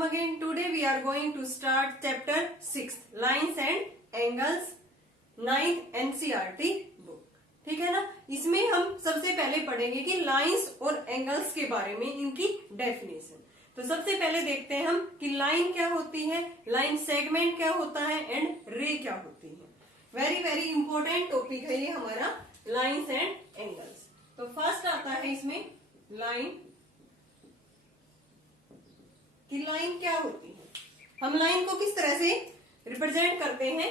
welcome again. Today we are going to start chapter 6 lines and angles 9th NCERT book. ठीक है ना। इसमें हम सबसे पहले पढ़ेंगे कि लाइंस और एंगल्स के बारे में, इनकी डेफिनेशन। तो सबसे पहले देखते हैं हम कि लाइन क्या होती है, लाइन सेगमेंट क्या होता है एंड रे क्या होती है। वेरी वेरी इंपॉर्टेंट टॉपिक है ये हमारा लाइंस एंड एंगल्स। तो फर्स्ट आता है इसमें लाइन कि लाइन क्या होती है, हम लाइन को किस तरह से रिप्रेजेंट करते हैं।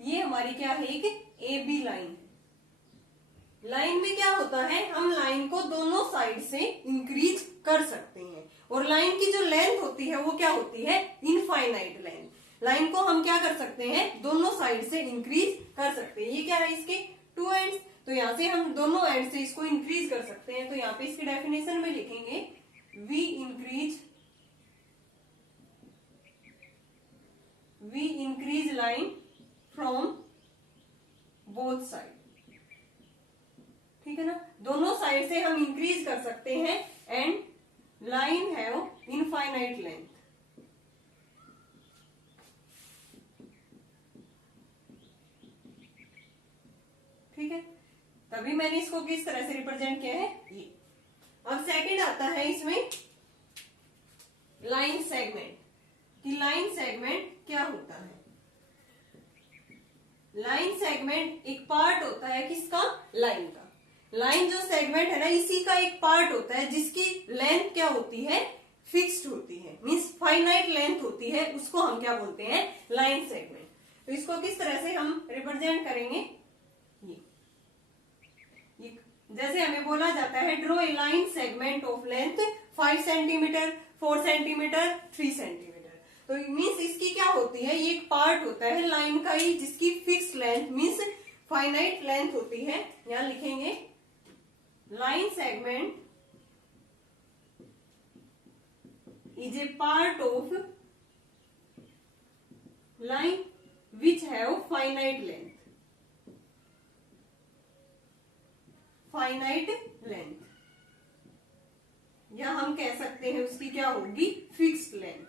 ये हमारी क्या है, एक ए बी लाइन है। लाइन में क्या होता है, हम लाइन को दोनों साइड से इंक्रीज कर सकते हैं और लाइन की जो लेंथ होती है वो क्या होती है, इनफाइनाइट लेंथ। लाइन को हम क्या कर सकते हैं, दोनों साइड से इंक्रीज कर सकते हैं। ये क्या है, इसके टू एंड्स, तो यहां से हम दोनों एंड से इसको इंक्रीज कर सकते हैं। तो यहाँ पे इसकी डेफिनेशन में लिखेंगे we increase line from both side. ठीक है ना, दोनों साइड से हम इंक्रीज कर सकते हैं and line have infinite length. ठीक है, तभी मैंने इसको किस तरह से रिप्रेजेंट किया है ये। अब सेकंड आता है इसमें लाइन सेगमेंट कि लाइन सेगमेंट क्या होता है। लाइन सेगमेंट एक पार्ट होता है किसका, लाइन का। लाइन जो सेगमेंट है ना, इसी का एक पार्ट होता है जिसकी लेंथ क्या होती है, फिक्स्ड होती है, मींस फाइनाइट लेंथ होती है। उसको हम क्या बोलते हैं, लाइन सेगमेंट। तो इसको किस तरह से हम रिप्रेजेंट करेंगे, जैसे हमें बोला जाता है draw a line segment of length 5 centimetre, 4 centimetre, 3 centimetre. तो मीन्स इसकी क्या होती है, ये एक पार्ट होता है लाइन का ही जिसकी fix length means finite length होती है। यहां लिखेंगे line segment is a part of line which have finite length. Finite length या हम कह सकते हैं उसकी क्या होगी, फिक्स्ड लेंथ।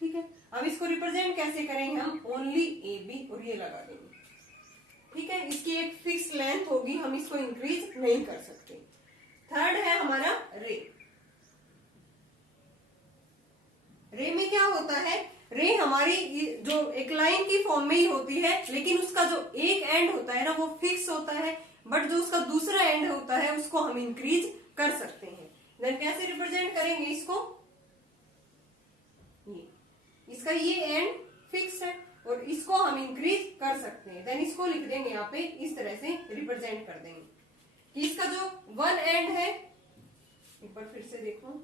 ठीक है, अब इसको रिप्रेजेंट कैसे करेंगे हम, ओनली ए बी और ये लगा देंगे। ठीक है, इसकी एक फिक्स लेंथ होगी, हम इसको इंक्रीज नहीं कर सकते। थर्ड है हमारा रे। रे में क्या होता है, रे हमारी जो एक लाइन की फॉर्म में ही होती है, लेकिन उसका जो एक एंड होता है ना वो फिक्स होता है, बट जो उसका दूसरा एंड होता है उसको हम इंक्रीज कर सकते हैं। देन कैसे रिप्रेजेंट करेंगे इसको, इसका ये एंड फिक्स है और इसको हम इंक्रीज कर सकते हैं। देन इसको लिख देंगे यहाँ पे, इस तरह से रिप्रेजेंट कर देंगे कि इसका जो वन एंड है, एक बार फिर से देखो,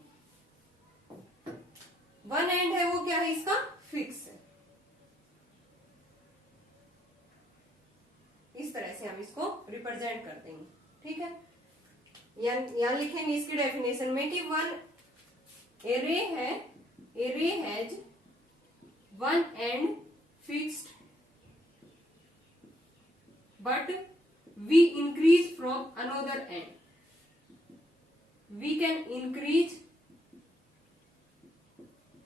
वन एंड है वो क्या है, इसका फिक्स है। इस तरह से हम इसको रिप्रेजेंट कर देंगे। ठीक है, यहां लिखेंगे इसकी डेफिनेशन में कि वन एरे है, array has one end fixed but we increase from another end. We can increase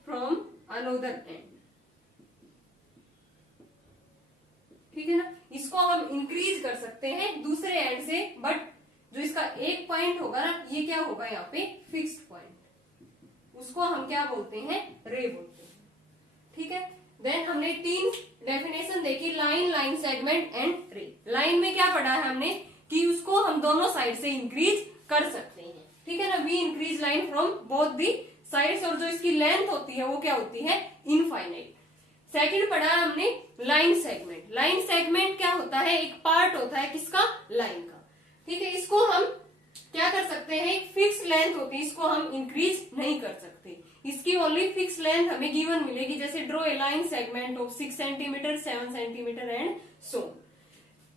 from another end. ठीक है ना, इसको हम इंक्रीज कर सकते हैं दूसरे एंड से, बट जो इसका एक पॉइंट होगा ना, ये क्या होगा यहाँ पे, फिक्स्ड पॉइंट। उसको हम क्या बोलते हैं, रे बोलते हैं। ठीक है, देन हमने 3 डेफिनेशन देखी, लाइन, लाइन सेगमेंट एंड रे। लाइन में क्या पढ़ा है हमने कि उसको हम दोनों साइड से इंक्रीज कर सकते हैं। ठीक है ना, we increase line from both the sides, और जो इसकी लेंथ होती है वो क्या होती है, इनफाइनाइट। सेकंड पढ़ा हमने लाइन सेगमेंट। लाइन सेगमेंट क्या होता है, एक पार्ट होता है किसका, लाइन का। ठीक है, इसको हम क्या कर सकते हैं, एक फिक्स लेंथ होती है, इसको हम इंक्रीज नहीं कर सकते। इसकी ओनली फिक्स लेंथ हमें गिवन मिलेगी, जैसे draw a line segment of 6 centimetre, 7 centimetre and so.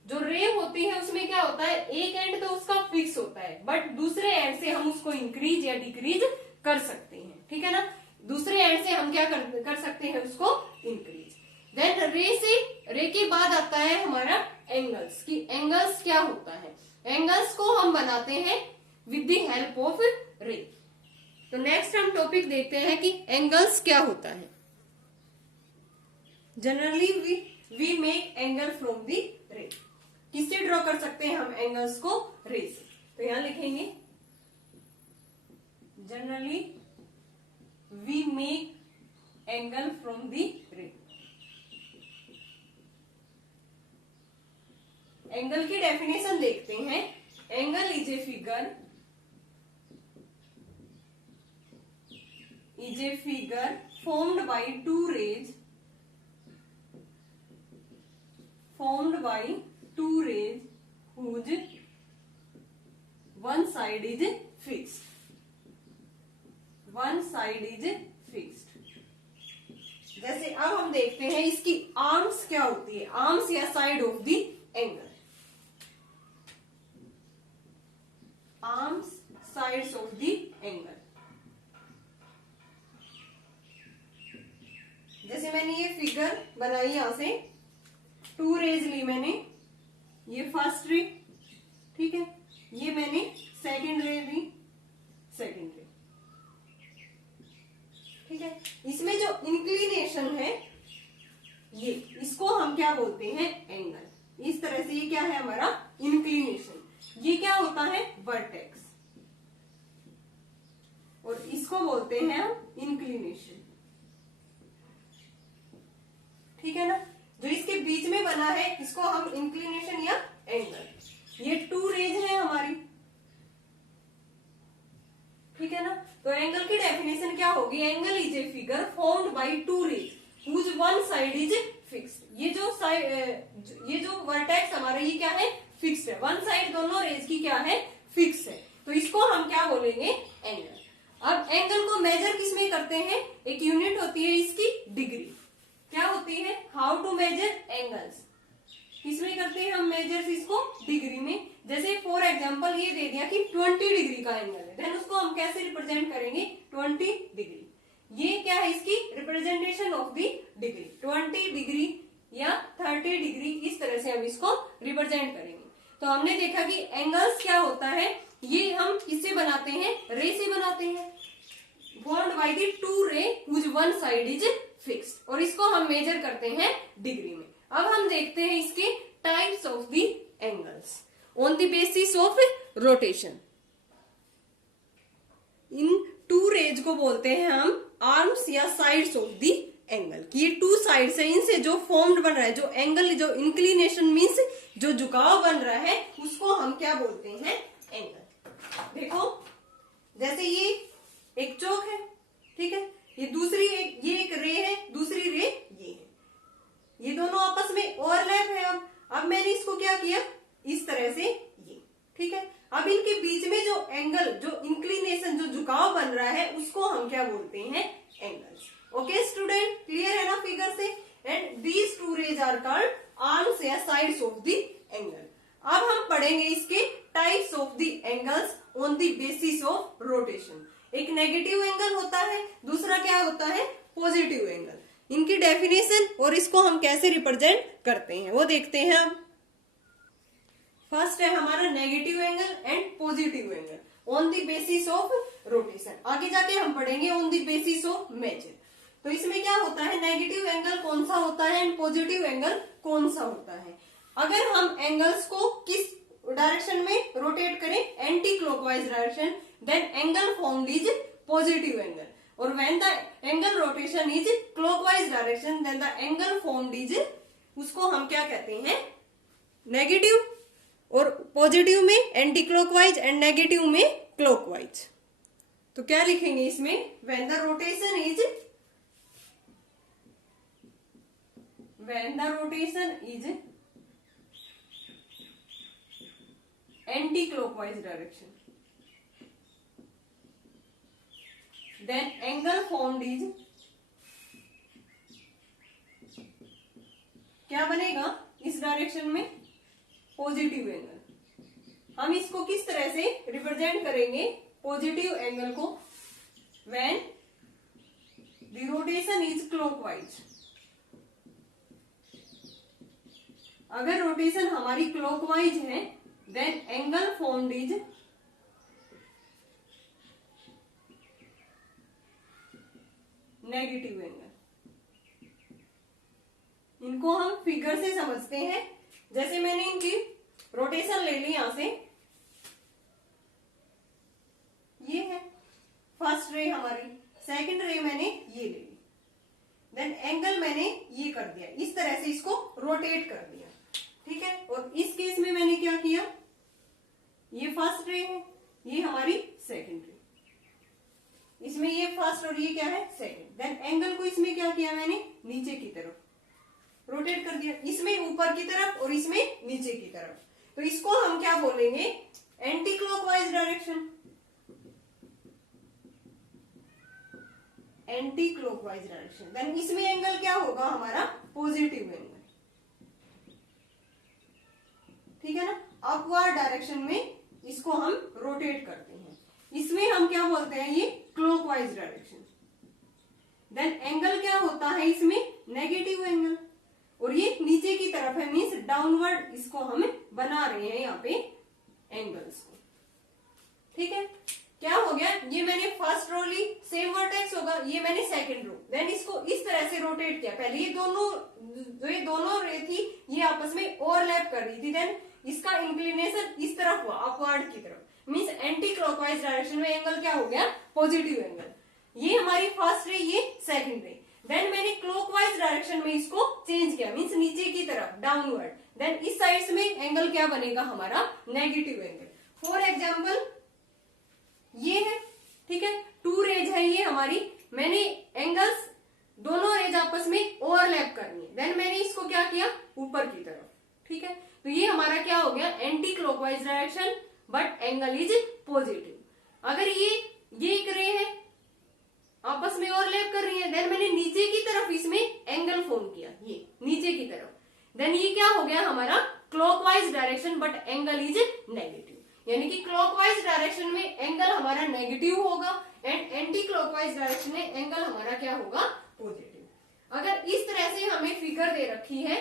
जो रे होती है उसमें क्या होता है, एक एंड तो उसका फिक्स होता है, बट दूसरे एंड से हम उसको इंक्रीज या डिक्रीज कर सकते हैं। ठीक है ना, दूसरे एंड से हम क्या कर सकते हैं, उसको इंक्रीज। देन रे के बाद आता है हमारा एंगल्स, कि एंगल्स क्या होता है। एंगल्स को हम बनाते हैं विद द हेल्प ऑफ रे। तो नेक्स्ट हम टॉपिक देखते हैं कि एंगल्स क्या होता है। Generally we make angle from the ray. किससे ड्रॉ कर सकते हैं हम एंगल्स को? रे से। तो यहां लिखेंगे generally we make angle from the ray. Angle की डेफिनेशन देखते हैं। Angle is a figure formed by two rays whose one side is fixed. जैसे अब हम देखते हैं इसकी आर्म्स क्या होती है, आर्म्स या side of the angle. Arms sides of the angle. जैसे मैंने ये फिगर बनाई, यहां से टू रेज ली मैंने, ये फर्स्ट रे, ठीक है, ये मैंने सेकंड रे ली, सेकंड रे, ठीक है। इसमें जो इंक्लिनेशन है ये, इसको हम क्या बोलते हैं? एंगल। इस तरह से ये क्या है हमारा? इंक्लिनेशन। ये क्या होता है? वर्टेक्स। और इसको बोलते हैं हम इंक्लिनेशन, ठीक है ना। जो इसके बीच में बना है इसको हम इंक्लिनेशन या एंगल। ये टू रेज है हमारी, ठीक है ना। तो एंगल की डेफिनेशन क्या होगी? Angle is a figure formed by two rays whose one side is fixed. ये जो वर्टेक्स हमारा ये क्या है? फिक्स्ड है। वन साइड दोनों रेज की क्या है? फिक्स है। तो इसको हम क्या बोलेंगे? एंगल। अब एंगल को मेजर किस में करते हैं? एक यूनिट होती है इसकी डिग्री। क्या होती है? How to measure angles. किसमें करते हैं हम मेजर्स इसको? डिग्री में। जैसे फॉर एग्जांपल ये दे दिया कि 20 डिग्री का एंगल है, देन उसको हम कैसे रिप्रेजेंट करेंगे? 20 डिग्री। ये क्या है? इसकी representation of the degree. 20 degree या 30 डिग्री, इस तरह से हम इसको रिप्रेजेंट करेंगे। तो हमने देखा कि एंगल्स क्या होता है, ये हम किससे बनाते हैं? रे से बनाते हैं। Formed by the two ray whose one side is fixed. और इसको हम मेजर करते हैं डिग्री में। अब हम देखते हैं इसके types of the angles on the basis of rotation. इन टू रेज को बोलते हैं हम आर्म्स या साइड्स ऑफ द एंगल। ये टू साइड्स है, इनसे जो फॉर्म्ड बन रहा है, जो एंगल, जो इंक्लिनेशन मीन्स जो झुकाव बन रहा है, उसको हम क्या बोलते हैं? एंगल। देखो, जैसे ये एक चौक है, ठीक है, ये दूसरी ये एक रे है, दूसरी रे ये है, ये दोनों आपस में ओवरलैप है। अब मैंने इसको क्या किया? इस तरह से ये, ठीक है। अब इनके बीच में जो एंगल, जो इंक्लिनेशन, जो झुकाव बन रहा है, उसको हम क्या बोलते हैं? एंगल्स। ओके स्टूडेंट, क्लियर है ना फिगर से? And these two rays are called arms या साइड्स ऑफ द एंगल। अब हम पढ़ेंगे इसके types of the angles on the basis of rotation. एक नेगेटिव एंगल होता है, दूसरा क्या होता है? Positive angle. इनकी डेफिनेशन और इसको हम कैसे रिप्रेजेंट करते हैं वो देखते हैं। अब फर्स्ट है हमारा negative angle and positive angle on the basis of rotation. आगे जाके हम पढ़ेंगे on the basis of measure. तो इसमें क्या होता है? नेगेटिव एंगल कौन सा होता है एंड पॉजिटिव एंगल कौन सा होता है। अगर हम एंगल्स को किस डायरेक्शन में रोटेट करें? Anti clockwise direction, then angle formed is positive angle. Or when the angle rotation is clockwise direction, then the angle formed is, उसको हम क्या कहते हैं? नेगेटिव। और पॉजिटिव में एंटी क्लॉकवाइज एंड नेगेटिव में क्लॉकवाइज। तो क्या लिखेंगे इसमें? when the rotation is anti-clockwise direction, then angle formed is, क्या बनेगा इस डायरेक्शन में? Positive angle. हम इसको किस तरह से रिप्रेजेंट करेंगे पॉजिटिव एंगल को? when the rotation is clockwise। अगर रोटेशन हमारी क्लॉकवाइज है, then angle turned is negative angle. इनको हम फिगर से समझते हैं। जैसे मैंने इनकी रोटेशन ले ली यहां से, ये है फर्स्ट रे हमारी, सेकंड रे मैंने ये ले ली, देन एंगल मैंने ये कर दिया, इस तरह से इसको रोटेट कर दिया, ठीक है। और इस केस में मैंने क्या किया, ये फर्स्ट रे है, ये हमारी सेकंड रे, इसमें ये फर्स्ट और ये क्या है सेकंड। देन एंगल को इसमें क्या किया मैंने, नीचे की तरफ रोटेट कर दिया, इसमें ऊपर की तरफ और इसमें नीचे की तरफ। तो इसको हम क्या बोलेंगे, anti clockwise direction, anti clockwise direction. Then इसमें एंगल क्या होगा हमारा, पॉजिटिव एंगल, ठीक है ना। अपवर्ड डायरेक्शन में इसको हम रोटेट करते हैं, इसमें हम क्या बोलते हैं, ये क्लॉकवाइज डायरेक्शन। देन एंगल क्या होता है इसमें, नेगेटिव एंगल, और ये नीचे की तरफ है, मींस डाउनवर्ड इसको हम बना रहे हैं यहाँ पे एंगल्स को, ठीक है। क्या हो गया, ये मैंने फर्स्ट रो ली, सेम वर्टेक्स होगा, ये मैंने सेकंड रो, देन इसको इस तरह से रोटेट किया। पहले ये दोनों रे थी, ये आपस में ओवरलैप कर रही थी, देन इसका इंक्लिनेशन इस तरफ हुआ, अपवर्ड की तरफ, मींस एंटी क्लॉकवाइज डायरेक्शन में एंगल क्या हो गया, पॉजिटिव एंगल। ये हमारी फर्स्ट रे, ये सेकंड रे। देन मैंने क्लॉकवाइज डायरेक्शन में इसको चेंज किया, मींस नीचे की तरफ, डाउनवर्ड। देन इस साइड में एंगल क्या बनेगा हमारा, नेगेटिव एंगल। फॉर एग्जाम्पल ये है, ठीक है, टू रेज है ये हमारी, मैंने एंगल्स दोनों रेज आपस में ओवरलैप करनी है, देन मैंने इसको क्या किया, ऊपर की तरफ, ठीक है। तो ये हमारा क्या हो गया, anti clockwise direction, but angle is positive. अगर ये एक रे है, आपस में ओवरलैप कर रही है, देन मैंने नीचे की तरफ इसमें एंगल फॉर्म किया, ये नीचे की तरफ, देन ये क्या हो गया हमारा, clockwise direction, but angle is negative. यानी कि क्लॉकवाइज डायरेक्शन में एंगल हमारा नेगेटिव होगा, एंड एंटी क्लॉकवाइज डायरेक्शन में एंगल हमारा क्या होगा, पॉजिटिव। अगर इस तरह से हमें फिगर दे रखी है,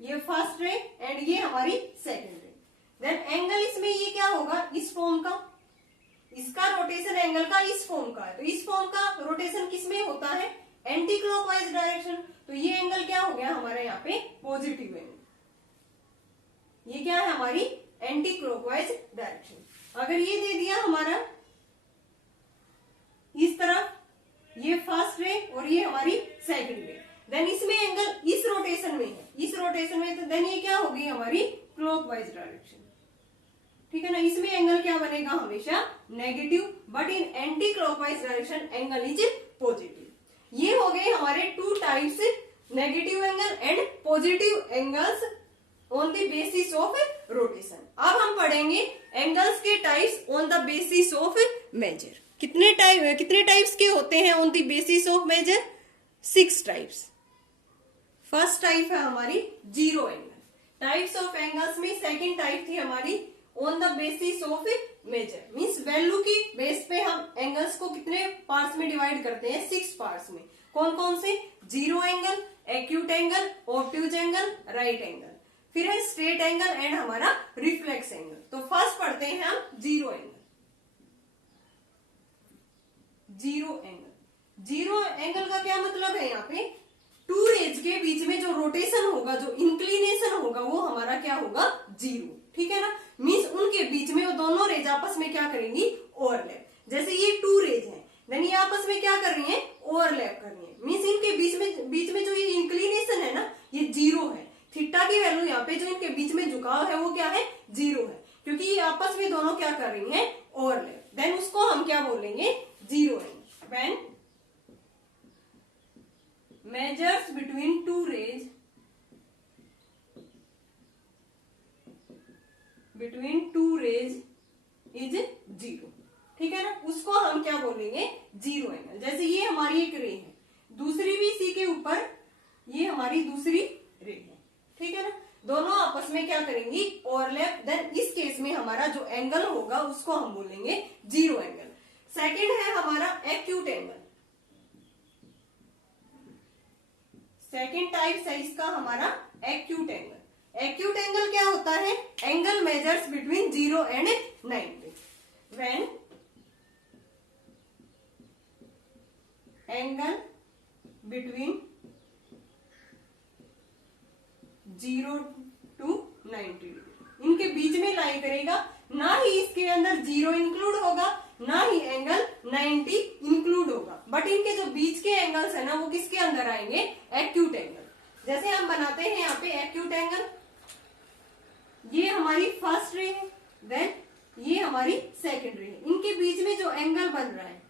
ये फर्स्ट रे एंड ये हमारी सेकंड रे, देन एंगल इसमें ये क्या होगा, इस फॉर्म का, इसका रोटेशन एंगल का इस फॉर्म का है, तो इस फॉर्म का रोटेशन किसमें होता है, एंटी क्लॉकवाइज डायरेक्शन। तो ये एंगल क्या हो गया हमारे यहाँ पे, पॉजिटिव एंगल। ये क्या है हमारी एंटी क्लॉकवाइज डायरेक्शन। अगर ये दे दिया हमारा इस तरफ, ये फर्स्ट रे और ये हमारी सेकंड रे, देन इसमें एंगल इस रोटेशन में है, इस रोटेशन में, तो देन ये क्या होगी हमारी क्लॉकवाइज डायरेक्शन, ठीक है ना। इसमें एंगल क्या बनेगा हमेशा, negative, but in anti clockwise direction angle is positive. ये हो गए हमारे two types, negative angle and positive angles on the basis of rotation. अब हम पढ़ेंगे एंगल्स के types on the basis of measure. कितने टाइप्स के होते हैं on the basis of measure, 6 types. First type है हमारी zero angle. Types of angles में सेकंड टाइप थी हमारी on the basis of major, means value की बेस पे हम एंगल्स को कितने पार्ट्स में डिवाइड करते हैं, 6 पार्ट्स में। कौन कौन से, zero angle, acute angle, obtuse angle, right angle, फिर है स्ट्रेट एंगल एंड हमारा रिफ्लेक्स एंगल। तो फर्स्ट पढ़ते हैं हम जीरो एंगल। जीरो एंगल का क्या मतलब है, यहाँ पे टू रेज के बीच में जो रोटेशन होगा, जो इंक्लिनेशन होगा, वो हमारा क्या होगा, जीरो, ठीक है ना। मींस उनके बीच में वो दोनों रेज आपस में क्या करेंगी, ओवरलैप। जैसे ये टू रेज है, देन ये आपस में क्या कर रही है, ओवरलैप कर रही है, मींस इनके बीच में जो ये इंक्लिनेशन है ना, ये जीरो है। थीटा की वैल्यू यहाँ पे जो इनके बीच में झुकाव है वो क्या है, जीरो है, क्योंकि ये आपस में दोनों क्या कर रही हैं, ओवरलैप। देन उसको हम क्या बोलेंगे, zero angle. When measures between two rays, is zero, ठीक है ना, उसको हम क्या बोलेंगे, जीरो एंगल। जैसे ये हमारी एक रे है, दूसरी भी इसी के ऊपर, ये हमारी दूसरी रे है, ठीक है ना, दोनों आपस में क्या करेंगी, ओवरलैप। देन इस केस में हमारा जो एंगल होगा उसको हम बोलेंगे जीरो एंगल। सेकंड है हमारा एक्यूट एंगल। सेकंड टाइप है इसका हमारा एक्यूट एंगल। एक्यूट एंगल क्या होता है angle measures between 0 and 90। When angle between 0 to 90, इनके बीच में लाई करेगा, ना ही इसके अंदर 0 इंक्लूड होगा, ना ही एंगल 90 इंक्लूड होगा, बट इनके जो बीच के एंगल्स है ना वो किसके अंदर आएंगे, एक्यूट एंगल। जैसे हम बनाते हैं यहाँ पे एक्यूट एंगल, ये हमारी फर्स्ट रे है, देन ये हमारी सेकंड रे है, इनके बीच में जो एंगल बन रहा है,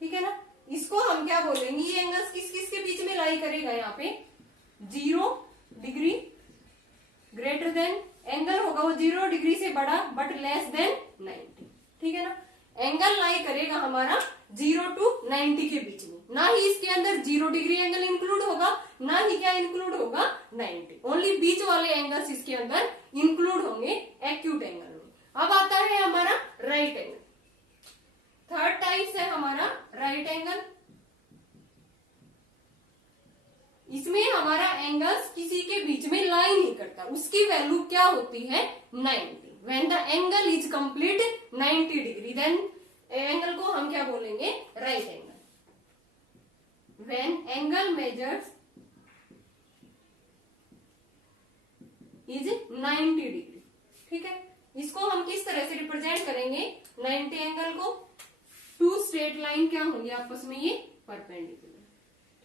ठीक है ना, इसको हम क्या बोलेंगे, ये एंगल्स किस किस के बीच में लाई करेगा, यहाँ पे 0 डिग्री ग्रेटर देन, एंगल होगा वो 0 डिग्री से बड़ा बट लेस देन 90, ठीक है ना। एंगल लाई करेगा हमारा 0 to 90 के बीच में, ना ही इसके अंदर 0 डिग्री एंगल इंक्लूड होगा, ना ही क्या इंक्लूड होगा 90, ओनली बीच वाले एंगल्स इसके अंदर इंक्लूड होंगे एक्यूट एंगल में। अब आता है हमारा राइट एंगल। थर्ड टाइप है हमारा राइट एंगल। इसमें हमारा एंगल्स किसी के बीच में लाई नहीं करता, उसकी वैल्यू क्या होती है 90। When the angle is complete 90 degree, then angle को हम क्या बोलेंगे, right angle. When angle measures is 90 degree, ठीक है। इसको हम किस तरह से रिप्रेजेंट करेंगे, 90 एंगल को, टू स्ट्रेट लाइन क्या होंगे आपस में, ये परपेंडिकुलर,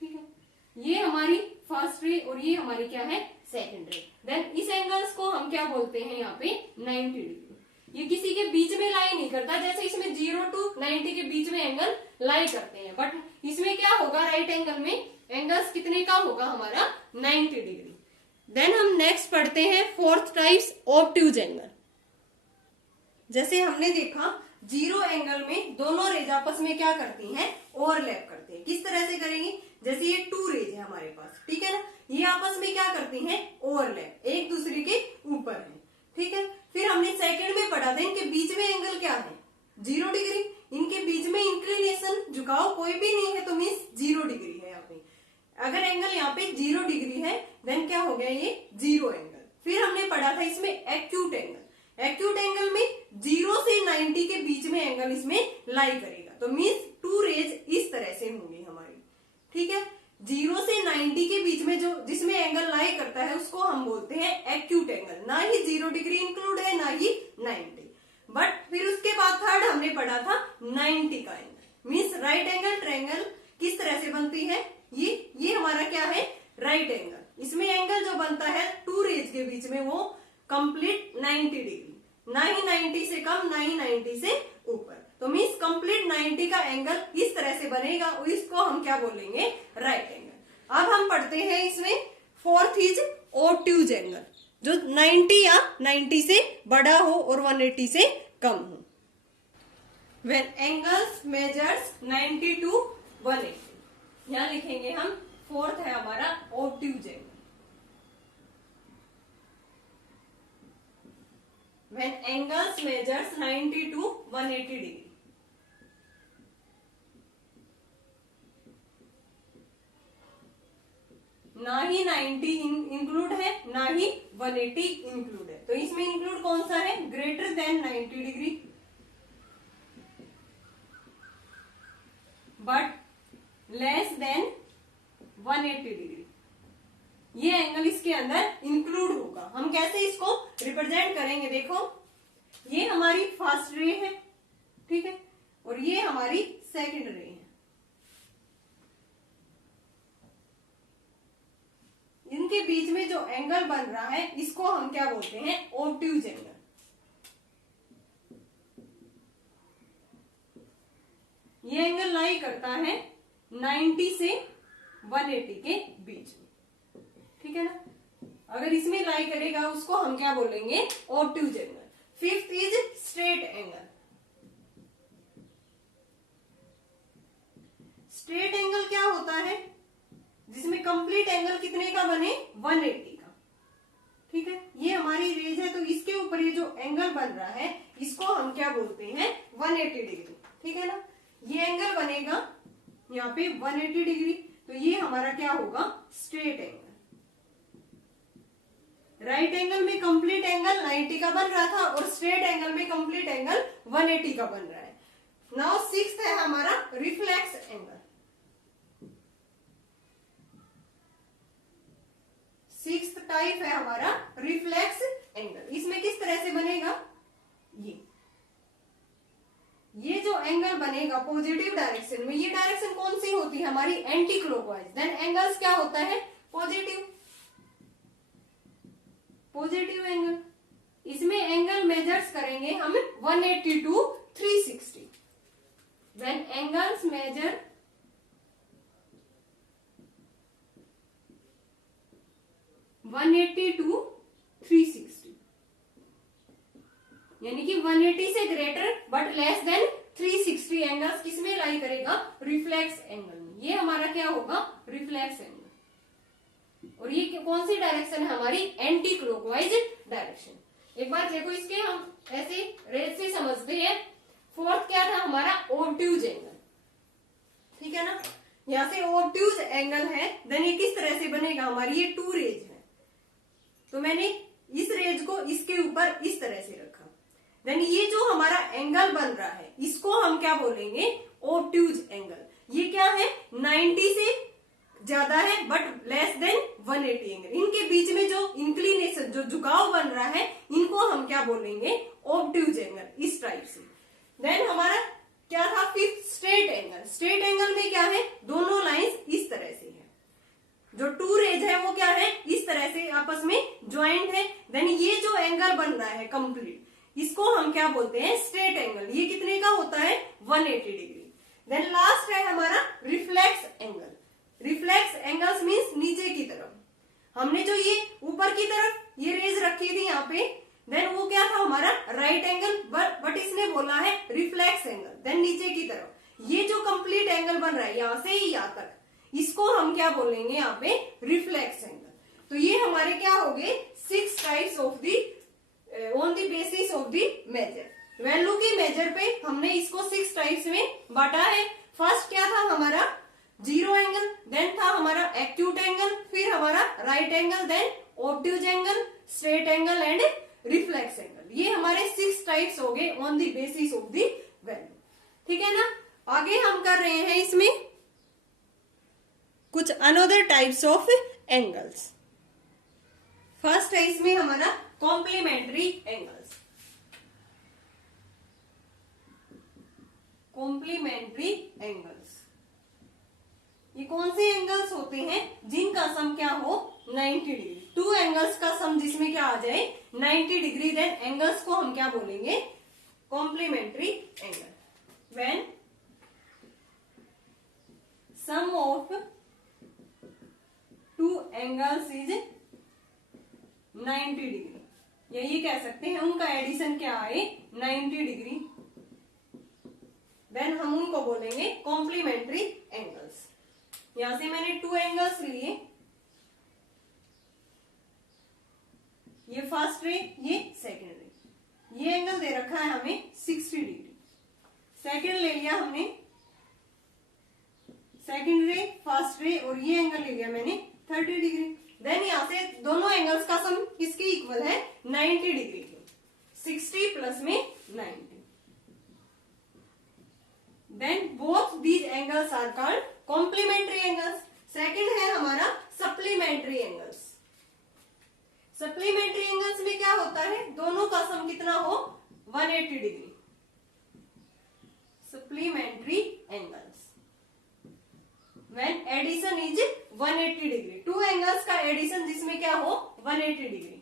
ठीक है। ये हमारी फर्स्ट रे और ये हमारी क्या है, सेकंड रे। देन इस एंगल्स को हम क्या बोलते हैं यहाँ पे 90 डिग्री। ये किसी के बीच में लाई नहीं करता, जैसे इसमें 0 to 90 के बीच में एंगल लाई करते हैं, बट इसमें क्या होगा, राइट एंगल में एंगल्स कितने का होगा हमारा 90 डिग्री। देन हम नेक्स्ट पढ़ते हैं फोर्थ टाइप्स ऑब्ट्यूज एंगल। जैसे हमने देखा 0 एंगल में दोनों रेज आपस में क्या करती हैं, ओवरलैप करते हैं। किस तरह से करेंगी, जैसे ये 2 रेज है हमारे पास, ठीक है ना, ये आपस में क्या करती हैं, ओवरलैप, एक दूसरे के ऊपर है, ठीक है। फिर हमने सेकंड में पढ़ा था इनके बीच में एंगल क्या है, 0 डिग्री, इनके बीच में इंक्लिनेशन झुकाव कोई भी नहीं है, तो मीन्स 0 डिग्री है यहाँ पे। अगर एंगल यहाँ पे 0 डिग्री है देन क्या हो गया, ये 0 एंगल। फिर हमने पढ़ा था इसमें एक्यूट एंगल। एक्यूट एंगल में 0 से 90 के बीच में एंगल इसमें लाई करेगा, तो मीन्स 2 रेज इस तरह से होंगी हमारी, ठीक है। 0 से 90 के बीच में जो जिसमें एंगल लाई करता है उसको हम बोलते हैं एक्यूट एंगल, ना ही 0 डिग्री इंक्लूड है, ना ही 90। बट फिर उसके बाद थर्ड हमने पढ़ा था 90 का angle, means right angle triangle किस तरह से बनती है, ये हमारा क्या है, राइट एंगल। इसमें एंगल जो बनता है 2 रेज के बीच में वो कंप्लीट 90 डिग्री, ना ही 90 से कम, ना ही 90 से ऊपर, तो मीन्स कंप्लीट 90 का एंगल इस तरह से बनेगा, इसको हम क्या बोलेंगे, राइट एंगल। अब हम पढ़ते हैं इसमें फोर्थ इज ऑब्ट्यूज एंगल, जो 90 या 90 से बड़ा हो और 180 से कम हो। व्हेन एंगल्स मेजर्स 90 to 180, यहां लिखेंगे हम, फोर्थ है हमारा obtuse angle. When angles measures 90 to 180 degree, ना ही 90 इंक्लूड है, ना ही 180 इंक्लूड है, तो इसमें इंक्लूड कौन सा है, greater than 90 degree, but less then 180 degree. ये एंगल इसके अंदर इंक्लूड होगा। हम कैसे इसको रिप्रेजेंट करेंगे, देखो ये हमारी फर्स्ट रे है, ठीक है, और ये हमारी सेकंड रे है। इनके बीच में जो एंगल बन रहा है इसको हम क्या बोलते हैं, ऑब्ट्यूज एंगल। ये एंगल लाई करता है 90 से 180 के बीच में, ठीक है ना। अगर इसमें लाई करेगा उसको हम क्या बोलेंगे, obtuse angle. Fifth is straight angle. Straight angle क्या होता है, जिसमें कंप्लीट एंगल कितने का बने, 180 का, ठीक है। ये हमारी रेज है, तो इसके ऊपर ये जो एंगल बन रहा है इसको हम क्या बोलते हैं, 180 डिग्री, ठीक है ना। ये एंगल बनेगा यहाँ पे 180 डिग्री, तो ये हमारा क्या होगा, स्ट्रेट एंगल। राइट एंगल में कंप्लीट एंगल 90 का बन रहा था और स्ट्रेट एंगल में कंप्लीट एंगल 180 का बन रहा है। नाउ सिक्स्थ है हमारा रिफ्लेक्स एंगल। सिक्स्थ टाइप है हमारा रिफ्लेक्स एंगल। इसमें किस तरह से बनेगा, ये जो एंगल बनेगा पॉजिटिव डायरेक्शन में, ये डायरेक्शन कौन सी होती है हमारी, एंटी क्लॉकवाइज, देन एंगल्स क्या होता है, पॉजिटिव, पॉजिटिव एंगल। इसमें एंगल मेजर्स करेंगे हम 180 to 360। When angles measure 180 to 360, यानी कि 180 से greater but less than 360 angles किसमें लाई करेगा, रिफ्लेक्स एंगल में। ये हमारा क्या होगा, रिफ्लेक्स एंगल। और ये कौन सी डायरेक्शन है हमारी, एंटी क्लॉकवाइज डायरेक्शन। एक बार देखो, इसके हम ऐसे रेज से समझते हैं। फोर्थ क्या था हमारा, ऑब्ट्यूज एंगल, ठीक है ना। यहां से ऑब्ट्यूज एंगल है, देन ये किस तरह से बनेगा हमारी, ये टू रेज है, तो मैंने इस रेज को इसके ऊपर इस तरह से रखा। देन ये जो हमारा एंगल बन रहा है इसको हम क्या बोलेंगे, ऑब्ट्यूज एंगल। ये क्या है, 90 से ज्यादा है बट लेस देन 180 एंगल। इनके बीच में जो इंक्लिनेशन, जो झुकाव बन रहा है, इनको हम क्या बोलेंगे, ऑब्ट्यूज एंगल, इस टाइप से। देन हमारा क्या था, fifth straight angle. Straight angle में क्या है, दोनों लाइंस इस तरह से है, जो टू रेज है वो क्या है, इस तरह से आपस में ज्वाइंट है। देन ये जो एंगल बन रहा है कंप्लीट, इसको हम क्या बोलते हैं, स्ट्रेट एंगल। ये कितने का होता है, 180 डिग्री। देन लास्ट है हमारा reflex angle. Reflex angles means नीचे की तरफ। हमने जो ये ऊपर की तरफ ये रेज रखी थी यहाँ पे, देन वो क्या था हमारा राइट एंगल, बट इसने बोला है रिफ्लेक्स एंगल। देन नीचे की तरफ ये जो कंप्लीट एंगल बन रहा है यहाँ से ही यहाँ तक, इसको हम क्या बोलेंगे यहाँ पे, रिफ्लेक्स एंगल। तो ये हमारे क्या हो गए, 6 types of the on the basis of the measure. Value की मेजर पे हमने इसको 6 टाइप्स में बांटा है। फर्स्ट क्या था हमारा, जीरो एंगल, देन था हमारा एक्यूट एंगल, फिर हमारा right angle, then obtuse angle, straight angle and reflex angle. ये हमारे 6 टाइप्स हो गए on the basis of the value, ठीक है ना। आगे हम कर रहे हैं इसमें कुछ another types of angles. First है इसमें हमारा कॉम्प्लीमेंट्री एंगल्स। कॉम्प्लीमेंट्री एंगल्स, ये कौन से एंगल्स होते हैं जिनका सम क्या हो, 90 डिग्री। टू एंगल्स का सम जिसमें क्या आ जाए, 90 डिग्री, देन एंगल्स को हम क्या बोलेंगे, complementary angle. When sum of two angles is 90 degree, यही कह सकते हैं उनका एडिशन क्या आए, 90 डिग्री, देन हम उनको बोलेंगे कॉम्प्लीमेंट्री एंगल्स। यहां से मैंने 2 एंगल्स लिए, ये फर्स्ट रे, ये सेकंड रे। ये एंगल दे रखा है हमें 60 डिग्री, सेकंड ले लिया हमने, सेकंड रे, फर्स्ट रे, और ये एंगल ले लिया मैंने 30 डिग्री। देन यहां से दोनों एंगल्स का सम किसके इक्वल है, 90 डिग्री के, 60 प्लस में 90। Then both these angles are called complementary angles. Second है हमारा सप्लीमेंट्री एंगल्स। सप्लीमेंट्री एंगल्स में क्या होता है, दोनों का सम कितना हो, 180 degree. Supplementary angles when addition is 180 degree. Two angles का एडिशन जिसमें क्या हो, 180 degree.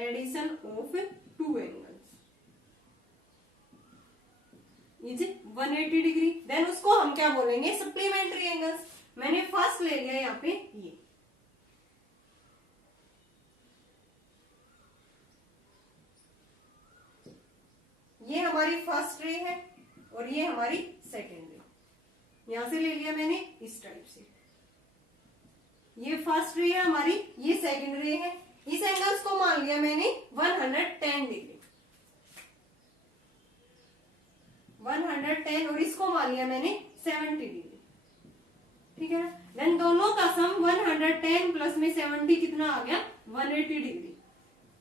Addition of two angles is 180 degree, then उसको हम क्या बोलेंगे, सप्लीमेंट्री एंगल्स। मैंने फर्स्ट ले लिया यहाँ पे, ये हमारी फर्स्ट रे है और ये हमारी सेकेंड रे। यहां से ले लिया मैंने इस टाइप से, ये फर्स्ट रे है हमारी, ये सेकेंड रे है। इस एंगल्स को मान लिया मैंने 110 डिग्री, 110, और इसको मान लिया मैंने 70 डिग्री। ठीक है ना। देन दोनों का सम 110 प्लस में 70 कितना आ गया 180 डिग्री।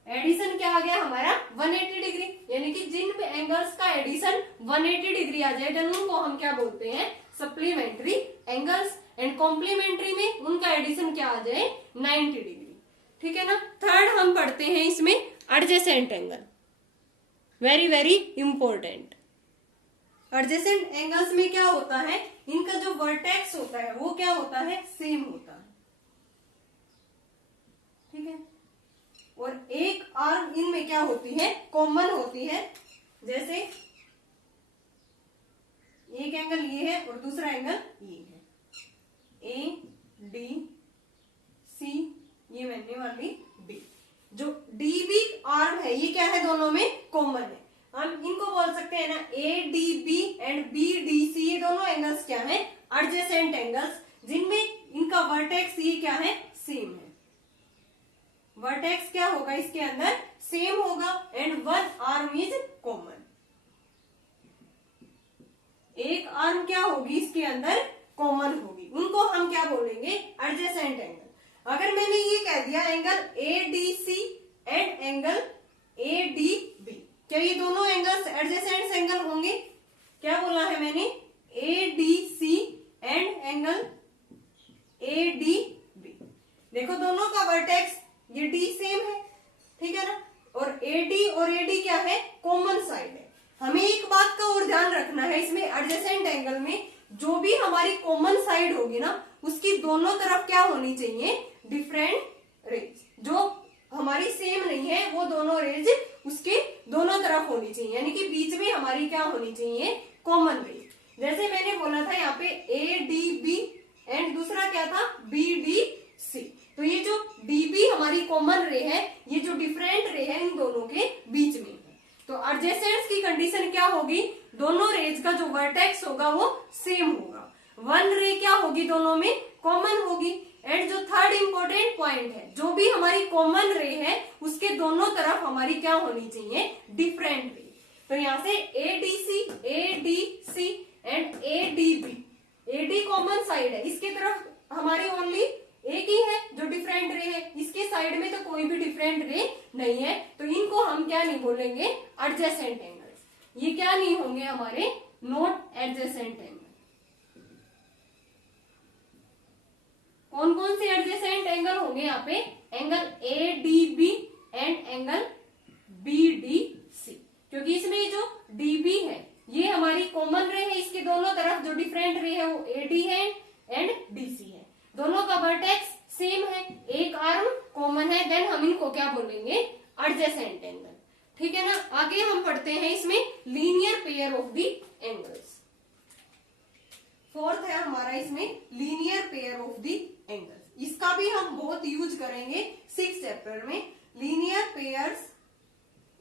एडिशन क्या आ गया हमारा 180 डिग्री, यानी कि जिन एंगल्स का एडिशन 180 डिग्री आ जाए देन उनको हम क्या बोलते हैं सप्लीमेंट्री एंगल्स, एंड कॉम्प्लीमेंट्री में उनका एडिशन क्या आ जाए 90 डिग्री। ठीक है ना। थर्ड हम पढ़ते हैं इसमें adjacent angle, very very important. Adjacent angles में क्या होता है, इनका जो वर्टेक्स होता है वो क्या होता है सेम होता है। ठीक है। और एक आर्म इनमें क्या होती है कॉमन होती है, जैसे एक एंगल ये है और दूसरा एंगल ये है, ए डी सी, ये बनने वाली बी। जो डी बी आर्म है ये क्या है दोनों में कॉमन है। हम इनको बोल सकते हैं ना A D B and B D C, ये दोनों एंगल्स क्या है एडजेसेंट एंगल्स, जिनमें इनका वर्टेक्स ये क्या है सेम है। वर्टेक्स क्या होगा इसके अंदर सेम होगा and one arm is common. एक आर्म क्या होगी इसके अंदर कॉमन होगी, उनको हम क्या बोलेंगे एडजेसेंट एंगल। अगर मैंने ये कह दिया angle A D C and angle A D B, क्या ये दोनों एंगल्स एडजेसेंट एंगल होंगे? क्या बोला है मैंने A D C and angle A D B. देखो दोनों का वर्टेक्स ये डी सेम है, ठीक है ना, और एडी और एडी क्या है कॉमन साइड है। हमें एक बात का और ध्यान रखना है इसमें एडजेसेंट एंगल में, जो भी हमारी कॉमन साइड होगी ना उसकी दोनों तरफ क्या होनी चाहिए डिफरेंट रेज। जो हमारी सेम नहीं है वो दोनों रेज उसके दोनों तरफ होनी चाहिए, यानी कि बीच में हमारी क्या होनी चाहिए कॉमन रेज। जैसे मैंने बोला था यहाँ पे ए डी बी एंड दूसरा क्या था बी डी सी, तो ये जो डीबी हमारी कॉमन रे है, ये जो डिफरेंट रे है इन दोनों के बीच में है। तो एडजेसेंट की कंडीशन क्या होगी, दोनों रेज का जो वर्टेक्स होगा वो सेम होगा, वन रे क्या होगी दोनों में कॉमन होगी। एंड जो थर्ड इंपॉर्टेंट पॉइंट है, जो भी हमारी कॉमन रे है उसके दोनों तरफ हमारी क्या होनी चाहिए डिफरेंट रे। तो यहाँ से A D C and A D B, A D common side है, इसके तरफ हमारी ओनली एक ही है जो डिफरेंट रे है, इसके साइड में तो कोई भी डिफरेंट रे नहीं है, तो इनको हम क्या नहीं बोलेंगे एडजेसेंट एंगल्स। ये क्या नहीं होंगे हमारे नॉट एडजेसेंट एंगल। कौन कौन से एडजेसेंट एंगल होंगे यहाँ पे, angle A D B and angle B D C, क्योंकि इसमें जो डी बी है ये हमारी कॉमन रे है, इसके दोनों तरफ जो डिफरेंट रे है वो ए डी है एंड डी सी है, दोनों का वर्टेक्स सेम है, एक आर्म कॉमन है, देन हम इनको क्या बोलेंगे एडजेसेंट एंगल। ठीक है ना। आगे हम पढ़ते हैं इसमें linear pair of the angles. Fourth है हमारा इसमें linear pair of the angles, इसका भी हम बहुत यूज करेंगे 6th चैप्टर में, लीनियर पेयर्स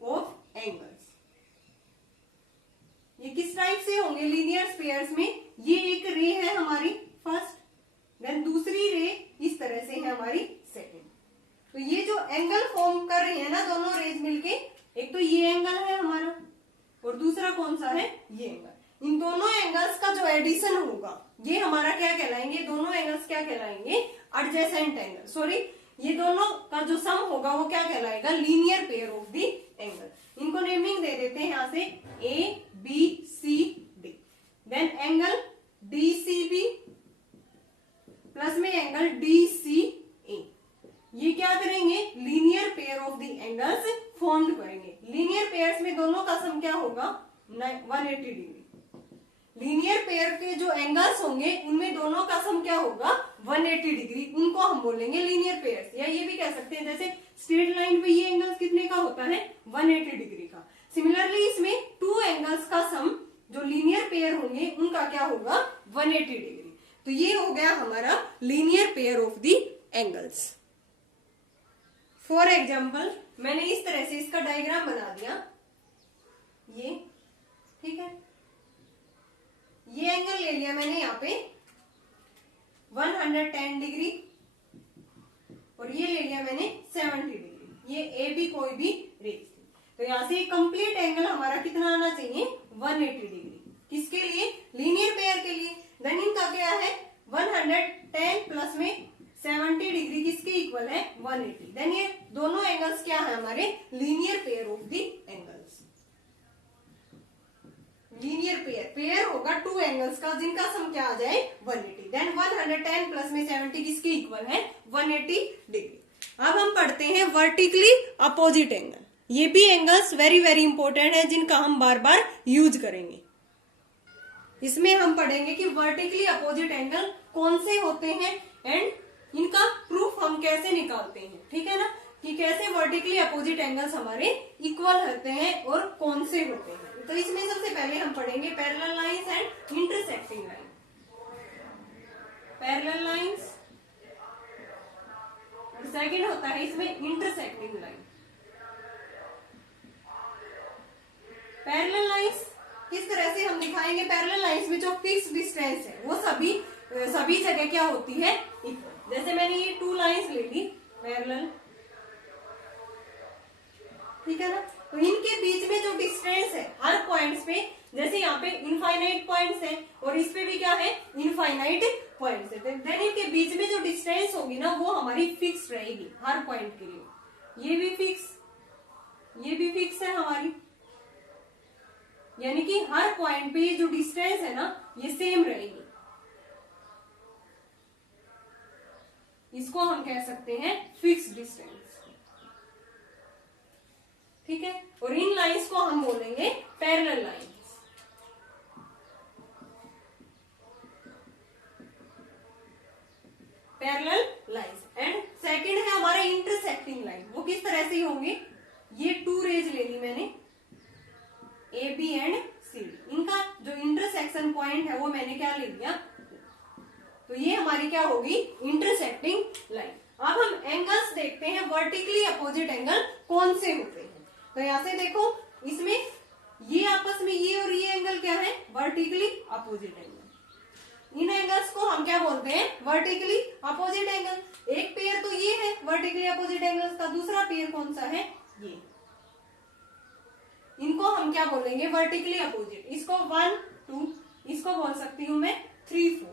ऑफ एंगल्स। ये किस टाइप से होंगे लीनियर पेयर्स में, ये एक रे है हमारी फर्स्ट, देन दूसरी रे इस तरह से है हमारी सेकंड। तो ये जो एंगल फॉर्म कर रही है ना दोनों रेज मिलके, एक तो ये एंगल है हमारा और दूसरा कौन सा है ये एंगल। इन दोनों एंगल्स का जो एडिशन होगा ये हमारा क्या कहलाएंगे, दोनों एंगल्स क्या कहलाएंगे एडजेसेंट एंगल। सॉरी, ये दोनों का जो सम होगा वो क्या कहलाएगा linear pair of the angle. इनको नेमिंग दे देते हैं यहाँ से A B C D, then angle D C B plus में एंगल डी सी ए, ये क्या करेंगे linear pair of the angles form करेंगे। लीनियर पेयर्स में दोनों का सम क्या होगा 180 डिग्री। लीनियर पेयर के जो एंगल्स होंगे उनमें दोनों का सम क्या होगा 180 डिग्री, उनको हम बोलेंगे लीनियर पेयर्स। या ये भी कह सकते हैं जैसे स्ट्रेट लाइन पे ये एंगल्स कितने का होता है 180 डिग्री का, सिमिलरली इसमें टू एंगल्स का सम जो लीनियर पेयर होंगे उनका क्या होगा 180 डिग्री। तो ये हो गया हमारा linear pair of the angles. For example मैंने इस तरह से इसका डायग्राम बना दिया, ये ठीक है, ये एंगल ले लिया मैंने यहाँ पे 110 डिग्री और ये ले लिया मैंने 70 डिग्री, ये ए बी कोई भी रेज। तो यहाँ से कंप्लीट एंगल हमारा कितना आना चाहिए 180 डिग्री, किसके लिए लीनियर पेयर के लिए। देन इनका क्या है 110 प्लस में 70 डिग्री किसके इक्वल है 180। देन ये दोनों एंगल्स क्या है हमारे linear pair of the angles. Linear pair होगा टू एंगल्स का जिनका सम क्या आ जाए 180। देन 110 प्लस में 70 किसके इक्वल है 180 डिग्री। अब हम पढ़ते हैं वर्टिकली अपोजिट एंगल। ये भी एंगल्स वेरी वेरी इंपॉर्टेंट है जिनका हम बार बार यूज करेंगे। इसमें हम पढ़ेंगे कि वर्टिकली अपोजिट एंगल कौन से होते हैं एंड इनका प्रूफ हम कैसे निकालते हैं। ठीक है ना, कि कैसे वर्टिकली अपोजिट एंगल्स हमारे इक्वल होते हैं और कौन से होते हैं। तो इसमें सबसे पहले हम पढ़ेंगे parallel lines and intersecting line. Parallel lines और सेकंड होता है इसमें इंटरसेक्टिंग लाइन। पैरेलल लाइंस किस तरह से हम दिखाएंगे, पैरेलल लाइंस में जो फिक्स डिस्टेंस है वो सभी जगह क्या होती है इक्वल। जैसे मैंने ये टू लाइंस ले ली पैरेलल, ठीक है ना, तो इनके बीच में जो डिस्टेंस है हर पॉइंट्स पे, जैसे यहाँ पे इनफाइनाइट पॉइंट्स हैं और इस पे भी क्या है इनफाइनाइट पॉइंट्स है, देन इनके बीच में जो डिस्टेंस होगी ना वो हमारी फिक्स रहेगी हर पॉइंट के लिए। ये भी फिक्स है हमारी, यानी कि हर पॉइंट पे ये जो डिस्टेंस है ना ये सेम रहेगी। इसको हम कह सकते हैं फिक्स डिस्टेंस। ठीक है, और इन लाइंस को हम बोलेंगे parallel lines. Parallel lines and second है हमारा इंटरसेक्टिंग लाइन। वो किस तरह से होंगे, ये टू रेज ले ली मैंने A B and C D, इनका जो इंटरसेक्शन पॉइंट है वो मैंने क्या ले लिया, तो ये हमारी क्या होगी इंटरसेक्टिंग लाइन। अब हम एंगल्स देखते हैं वर्टिकली अपोजिट एंगल कौन से होते हैं। तो यहां से देखो इसमें ये आपस में ये और ये एंगल क्या है वर्टिकली अपोजिट एंगल। इन एंगल्स को हम क्या बोलते हैं वर्टिकली अपोजिट एंगल। एक पेयर तो ये है वर्टिकली अपोजिट एंगल्स का, दूसरा पेयर कौन सा है ये, इनको हम क्या बोलेंगे वर्टिकली अपोजिट। इसको 1 2, इसको बोल सकती हूं मैं 3 4।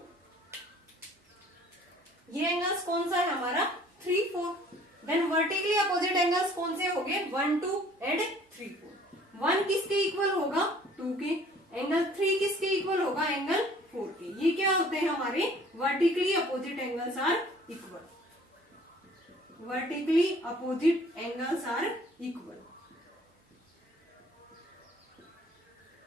ये एंगल्स कौन सा है हमारा 3 4। देन वर्टिकली अपोजिट एंगल्स कौन से हो गए 1 2 एंड 3 4। 1 किसके इक्वल होगा 2 के, एंगल 3 किसके इक्वल होगा एंगल 4 के। ये क्या होते हैं हमारे vertically opposite angles are equal. Vertically opposite angles are equal.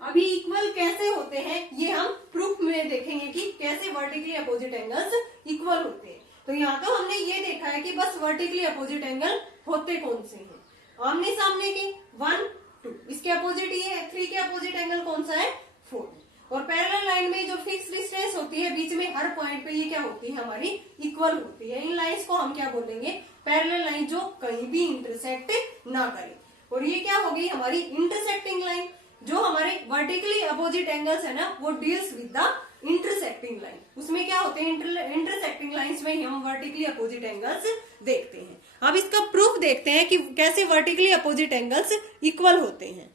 अभी इक्वल कैसे होते हैं ये हम प्रूफ में देखेंगे कि कैसे वर्टिकली अपोजिट एंगल्स इक्वल होते हैं। तो यहाँ तो हमने ये देखा है कि बस वर्टिकली अपोजिट एंगल होते कौन से हैं, आमने सामने के 1 2, इसके अपोजिट ये है 3 के अपोजिट एंगल कौन सा है 4। और पैरेलल लाइन में जो फिक्स डिस्टेंस होती है बीच में हर पॉइंट पे ये क्या होती है हमारी इक्वल होती है। इन लाइंस को हम क्या बोलेंगे पैरेलल लाइन जो कहीं भी इंटरसेक्ट ना करे। और ये क्या होगी हमारी इंटरसेक्टिंग लाइन, जो हमारे वर्टिकली अपोजिट एंगल्स है ना वो deals with the intersecting line. उसमें क्या होते हैं इंटरसेक्टिंग लाइंस में हम वर्टिकली अपोजिट एंगल्स देखते हैं। अब इसका प्रूफ देखते हैं कि कैसे वर्टिकली अपोजिट एंगल्स इक्वल होते हैं।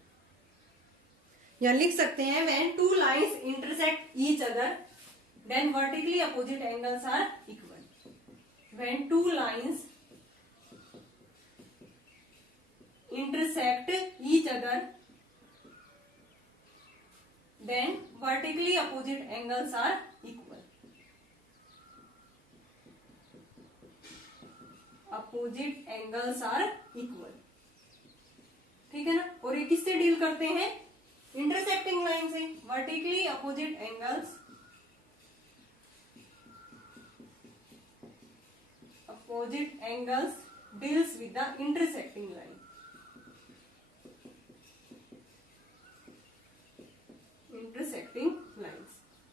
या लिख सकते हैं when two lines intersect each other then vertically opposite angles are equal. When two lines intersect each other then vertically opposite angles are equal. Opposite angles are equal. ठीक है ना, और ये किससे डील करते हैं इंटरसेक्टिंग लाइन से। Vertically opposite angles deals with the intersecting line. Intersecting lines.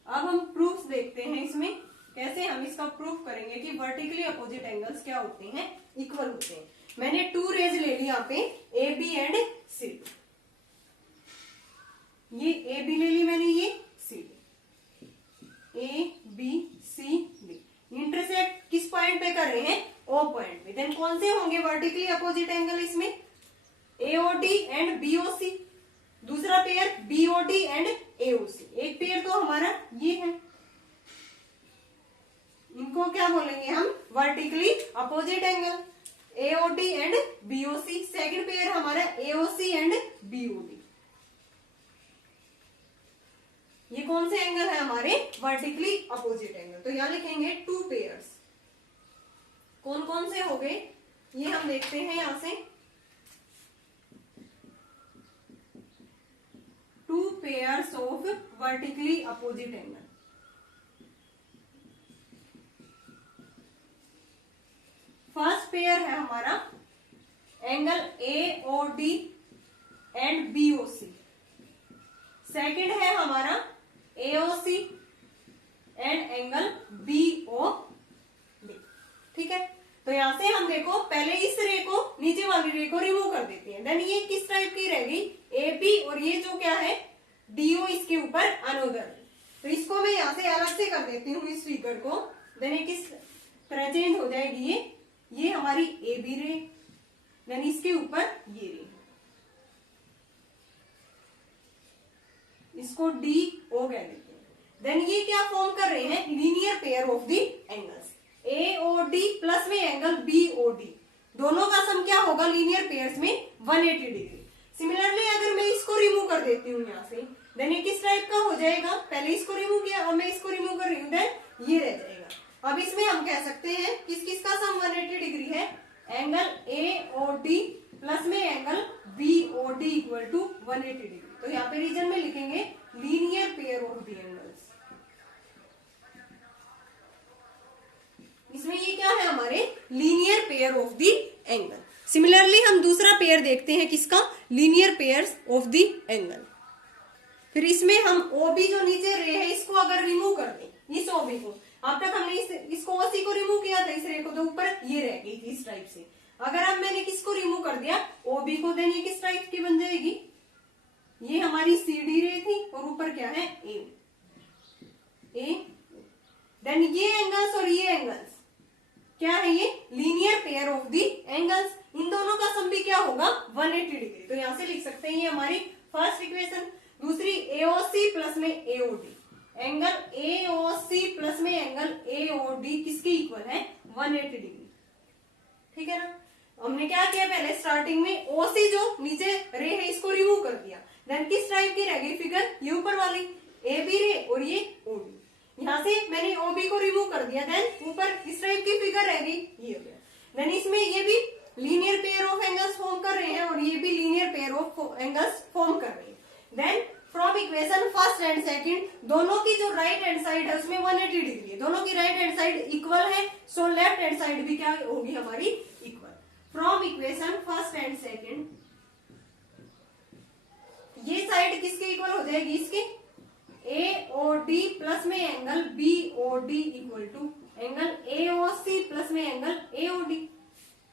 अब हम प्रूफ्स देखते हैं इसमें कैसे हम इसका प्रूफ करेंगे कि वर्टिकली अपोजिट एंगल्स क्या होते हैं इक्वल होते हैं। मैंने 2 रेज ले ली यहाँ पे A B and C D. ये ए बी ले ली मैंने, ये C D, A B C D intersect किस पॉइंट पे कर रहे हैं ओ पॉइंट पे। देन कौन से होंगे वर्टिकली अपोजिट एंगल इसमें एओडी एंड बीओसी। दूसरा पेयर बीओडी एंड एओसी। एक पेयर तो हमारा ये है इनको क्या बोलेंगे हम, vertically opposite angle, AOD and BOC. Second pair हमारा एओसी एंड बीओडी। ये कौन से एंगल है हमारे, वर्टिकली अपोजिट एंगल। तो यहां लिखेंगे टू पेयर्स। कौन कौन से हो गए ये हम देखते हैं यहां से। Two pairs of vertically opposite angle. First pair है हमारा angle AOD and BOC. Second है हमारा एओसी एंड एंगल बीओडी। ठीक है, तो यहां से हम देखो पहले इस रे को, नीचे वाली रे को रिमूव कर देते हैं। देन ये किस टाइप की रहेगी, एबी, और ये जो क्या है डीओ इसके ऊपर अनोदर। तो इसको मैं यहां से अलग से कर देती हूँ इस फिगर को। देन ये किस तरह चेंज हो जाएगी, ये हमारी ए बी रे, देन इसके ऊपर ये रे, इसको डी ओ कह देते हैं। देन ये क्या फॉर्म कर रहे हैं, linear pair of the angles. AOD plus में एंगल बीओडी, दोनों का सम क्या होगा लीनियर पेयर्स में 180 डिग्री। सिमिलरली अगर मैं इसको रिमूव कर देती हूँ यहाँ से, देन ये किस टाइप का हो जाएगा, पहले इसको रिमूव किया और मैं इसको रिमूव कर रही हूँ, देन ये रह जाएगा। अब इसमें हम कह सकते हैं किस किस का सम 180 डिग्री है, एंगल एओडी प्लस में angle BOD equal to 180 degree. तो यहाँ पे रीजन में लिखेंगे linear pair of the angles. इसमें ये क्या है हमारे, linear pair of the angle. Similarly हम दूसरा पेयर देखते हैं किसका, linear pairs of the angle. फिर इसमें हम ओबी जो नीचे रे है इसको अगर रिमूव कर दें, इस ओबी को, अब तक हमने इसको ओसी को रिमूव किया था, इस रे को, तो ऊपर ये रह गई थी इस टाइप से। अगर अब मैंने किसको रिमूव कर दिया, ओबी को, देन ये किस टाइप की बन जाएगी, ये हमारी सीडी रे थी और ऊपर क्या है ए। देन ये एंगल्स और ये एंगल्स क्या है, ये linear pair of the angles. इन दोनों का सम भी क्या होगा 180 डिग्री। तो यहां से लिख सकते हैं ये हमारी फर्स्ट इक्वेशन। दूसरी एओसी प्लस में एओडी, एंगल एओसी प्लस में एंगल एओडी किसके इक्वल है, 180 डिग्री। ठीक है ना, हमने क्या किया पहले स्टार्टिंग में, ओसी जो नीचे रे है इसको रिमूव कर दिया। देन किस टाइप की रह गई फिगर, ये ऊपर वाली ए बी रे और ये ओडी। यहां से मैंने ओबी को रिमूव कर दिया, देन ऊपर इस टाइप की फिगर रह गई, ये हो गया। देन इसमें ये भी linear pair of angles form कर रहे हैं और ये भी linear pair of angles form कर रहे हैं। Then from equation first and second, दोनों की जो राइट हैंड साइड है उसमें 180 डिग्री है, दोनों की राइट हैंड साइड इक्वल है, सो लेफ्ट हैंड साइड भी क्या होगी हमारी, equal. From equation first and second, ये साइड किसके इक्वल हो जाएगी, इसके एओडी प्लस में angle BOD equal to angle AOC plus में एंगल एओडी।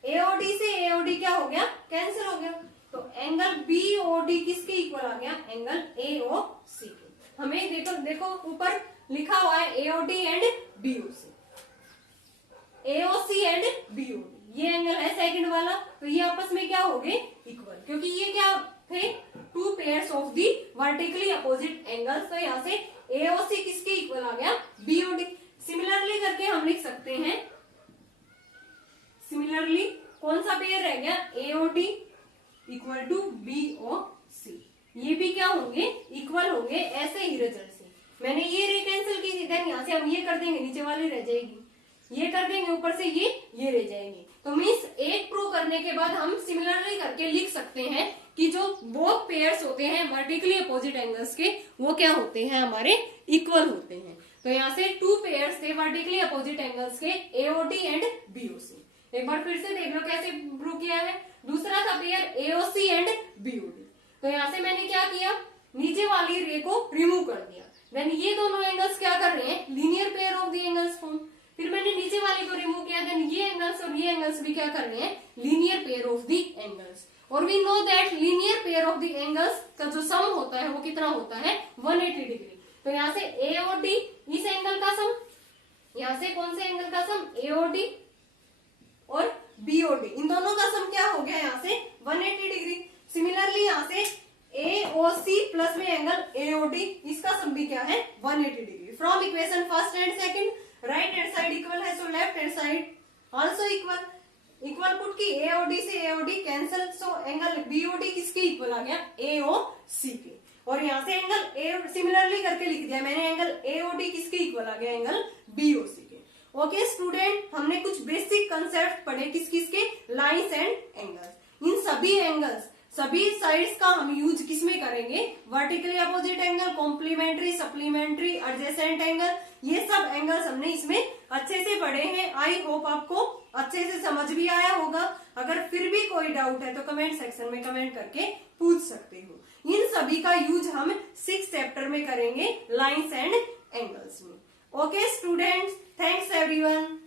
एओडी से एओडी क्या हो गया, कैंसिल हो गया, तो एंगल बीओडी किसके इक्वल आ गया, एंगल एओसी के। हमें देखो ऊपर लिखा हुआ है AOD and BOC, AOC and BOD, ये एंगल है सेकंड वाला, तो ये आपस में क्या हो गए, इक्वल, क्योंकि ये क्या थे, two pairs of the vertically opposite angles. तो यहाँ से एओसी किसके इक्वल आ गया, बीओडी। सिमिलरली करके हम लिख सकते हैं, सिमिलरली कौन सा पेयर रह गया, एओडी इक्वल टू बीओसी, ये भी क्या होंगे, इक्वल होंगे। ऐसे ही रिजल्ट से मैंने ये रे कैंसिल की थी, देन यहाँ से हम ये कर देंगे, नीचे वाली रह जाएगी, ये कर देंगे, ऊपर से ये रह जाएंगे। तो मीन्स एक प्रूव करने के बाद हम सिमिलरली करके लिख सकते हैं कि जो बोथ पेयर्स होते हैं वर्टिकली अपोजिट एंगल्स के, वो क्या होते हैं, हमारे इक्वल होते हैं। तो यहाँ से टू पेयर्स थे वर्टिकली अपोजिट एंगल्स के, एओडी एंड बीओसी। एक बार फिर से देख लो कैसे प्रूव किया है। दूसरा था पेयर एओसी एंड बीओडी। तो यहाँ से मैंने क्या किया, नीचे वाली रे को रिमूव कर दिया, देन ये दोनों एंगल्स क्या कर रहे हैं, linear pair of the angles form. फिर मैंने नीचे वाले को रिमूव किया, देन ये एंगल्स और ये एंगल्स भी क्या कर रहे हैं, linear pair of the angles. और we know that linear pair of the angles का जो सम होता है वो कितना होता है, 180 डिग्री। तो यहाँ से एओडी इस एंगल का सम, यहाँ से कौन से एंगल का सम, एओडी और बीओडी, इन दोनों का सम क्या हो गया यहाँ से 180 डिग्री। सिमिलरली यहाँ से एओसी प्लस में एंगल एओडी, इसका सम भी क्या है 180 degree. From equation first and second right hand side equal है, so left hand side also equal. Equal put की एओडी से AOD cancel, so angle BOD किसके इक्वल आ गया, एओसी के। और यहां से एंगल ए सिमिलरली करके लिख दिया मैंने, एंगल एओडी किसके इक्वल आ गया, एंगल बीओसी के। ओके स्टूडेंट, हमने कुछ बेसिक कंसेप्ट पढ़े किस किस के, लाइंस एंड एंगल्स। इन सभी एंगल्स, सभी साइड्स का हम यूज किसमें करेंगे, vertically opposite angle, complementary, supplementary, adjacent angle, ये सब एंगल्स हमने इसमें अच्छे से पढ़े हैं। आई होप आपको अच्छे से समझ भी आया होगा। अगर फिर भी कोई डाउट है तो कमेंट सेक्शन में कमेंट करके पूछ सकते हो। इन सभी का यूज हम 6th चैप्टर में करेंगे, लाइंस एंड एंगल्स में। Okay students, thanks everyone.